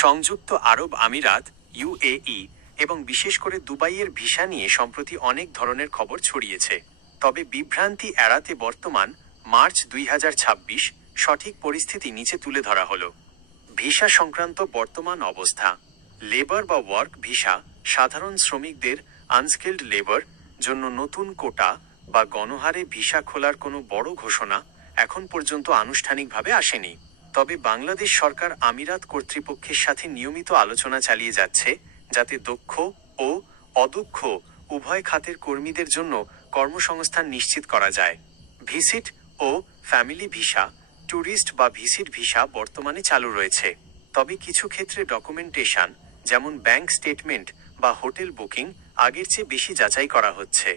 সংযুক্ত আরব আমিরাত ইউএই এবং বিশেষ করে দুবাইয়ের ভিসা নিয়ে সম্প্রতি অনেক ধরনের খবর ছড়িয়েছে। তবে বিভ্রান্তি এড়াতে বর্তমান মার্চ 2026 সঠিক পরিস্থিতি নিচে তুলে ধরা হলো। ভিসা সংক্রান্ত বর্তমান অবস্থা। লেবার বা ওয়ার্ক ভিসা সাধারণ শ্রমিকদের আনস্কিল্ড লেবার জন্য নতুন কোটা বা গণহারে ভিসা খোলার কোনো বড় ঘোষণা এখন পর্যন্ত আনুষ্ঠানিকভাবে আসেনি। তবে বাংলাদেশ সরকার আমিরাত কর্তৃপক্ষের সাথে নিয়মিত আলোচনা চালিয়ে যাচ্ছে, যাতে দক্ষ ও অদক্ষ উভয় খাতের কর্মীদের জন্য কর্মসংস্থান নিশ্চিত করা যায়। ভিজিট ও ফ্যামিলি ভিসা, ট্যুরিস্ট বা ভিজিট ভিসা বর্তমানে চালু রয়েছে। তবে কিছু ক্ষেত্রে ডকুমেন্টেশন যেমন ব্যাংক স্টেটমেন্ট বা হোটেল বুকিং আগের চেয়ে বেশি যাচাই করা হচ্ছে।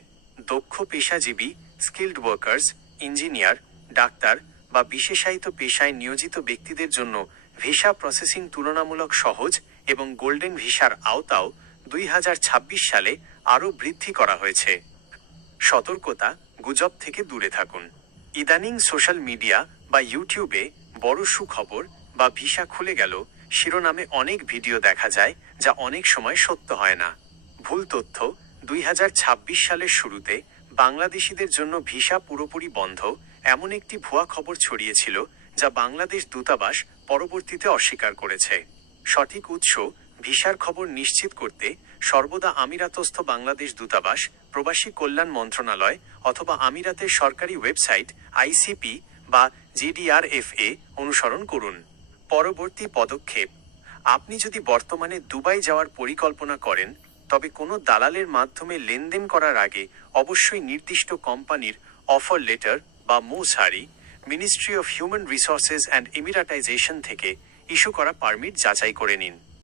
দক্ষ পেশাজীবী, স্কিল্ড ওয়ার্কার্স, ইঞ্জিনিয়ার, ডাক্তার বা বিশেষায়িত পেশায় নিয়োজিত ব্যক্তিদের জন্য ভিসা প্রসেসিং তুলনামূলক সহজ এবং গোল্ডেন ভিসার আওতাও 2026 সালে আরও বৃদ্ধি করা হয়েছে। সতর্কতা, গুজব থেকে দূরে থাকুন। ইদানিং সোশ্যাল মিডিয়া বা ইউটিউবে বড় সুখবর বা ভিসা খুলে গেল শিরোনামে অনেক ভিডিও দেখা যায়, যা অনেক সময় সত্য হয় না। ভুল তথ্য। 2026 সালের শুরুতে বাংলাদেশিদের জন্য ভিসা পুরোপুরি বন্ধ এমন একটি ভুয়া খবর ছড়িয়েছিল, যা বাংলাদেশ দূতাবাস পরবর্তীতে অস্বীকার করেছে। সঠিক উৎস। ভিসার খবর নিশ্চিত করতে সর্বদা আমিরাতস্থ বাংলাদেশ দূতাবাস, প্রবাসী কল্যাণ মন্ত্রণালয় অথবা আমিরাতের সরকারি ওয়েবসাইট আইসিপি বা জিডিআরএফএ অনুসরণ করুন। পরবর্তী পদক্ষেপ। আপনি যদি বর্তমানে দুবাই যাওয়ার পরিকল্পনা করেন, তবে কোনো দালালের মাধ্যমে লেনদেন করার আগে অবশ্যই নির্দিষ্ট কোম্পানির অফার লেটার বা মোসারি, ministry of human resources and Emiratisation থেকে ইস্যু করা পারমিট যাচাই করে নিন।